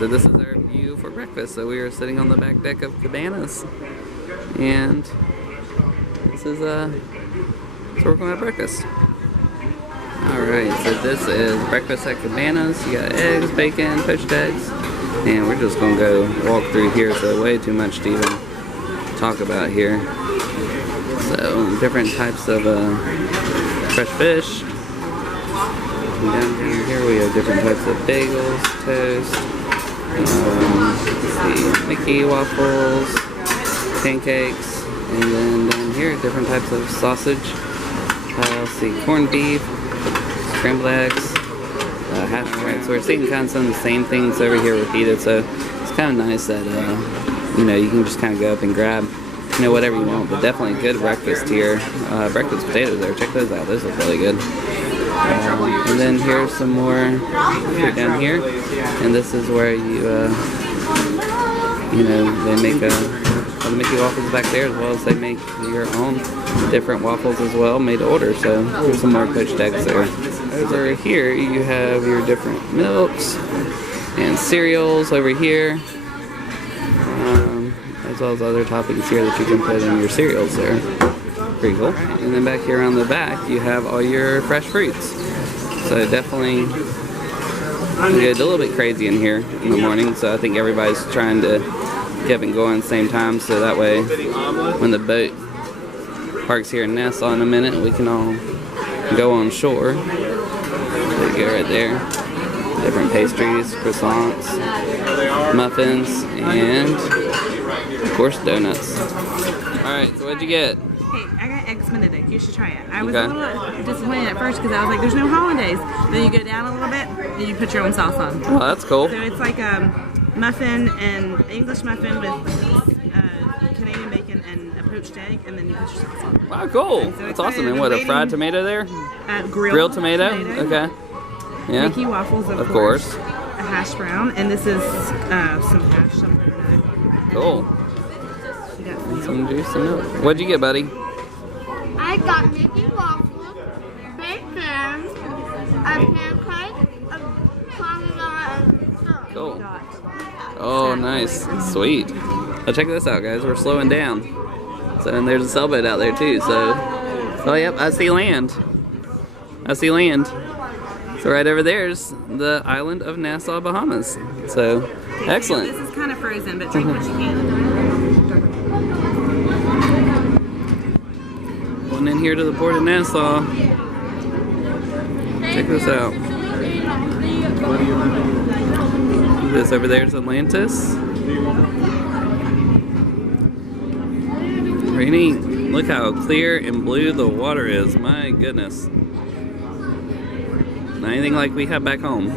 so this is our view for breakfast. So we are sitting on the back deck of Cabanas, and this is so we're going to have breakfast. Alright, so this is breakfast at Cabanas. You got eggs, bacon, poached eggs, and we're just going to go walk through here, so way too much to even talk about here. So, different types of fresh fish. And down here we have different types of bagels, toast, let's see, Mickey waffles, pancakes, and then down here different types of sausage. Let's see, corned beef, scrambled eggs, hash browns. So we're seeing kind of some of the same things over here repeated. So it's kind of nice that you know, you can just kind of go up and grab, you know, whatever you want. But definitely good breakfast here. Breakfast potatoes there. Check those out. Those look really good. And then here's some more fruit down here. And this is where you you know, they make the Mickey waffles back there, as well as they make your own different waffles as well, made to order. So here's some more poached eggs there. Over here you have your different milks and cereals over here, as well as other toppings here that you can put in your cereals there. Pretty cool. And then back here on the back you have all your fresh fruits. So definitely get a little bit crazy in here in the morning, so I think everybody's trying to get up and go at the same time, so that way when the boat parks here in Nassau in a minute, we can all go on shore. There you go right there. Different pastries, croissants, muffins, and of course donuts. Alright, so what'd you get? Hey, I got eggs Benedict. You should try it. I was a little disappointed at first because I was like, there's no hollandaise. Then you go down a little bit and you put your own sauce on. Oh, that's cool. So it's like a muffin, and English muffin with Canadian bacon and a poached egg, and then you put your sauce on. Wow, cool. So that's awesome. And what, a fried tomato there? Grilled tomato? Okay. Yeah. Mickey waffles, of course. A hash brown, and this is some hash, something. Cool. Some juice and milk. What'd you get, buddy? I got Mickey waffles, bacon, a pancake, a caramel. Cool. Oh, nice. Sweet. Oh, check this out, guys. We're slowing down. So, and there's a sailboat out there, too. So, oh, yep, I see land. I see land. So, right over there's the island of Nassau, Bahamas. So, excellent. This is kind of frozen, but drink what you can. Going in here to the port of Nassau. Check this out. This over there is Atlantis. Pretty neat. Look how clear and blue the water is. My goodness. Not anything like we have back home.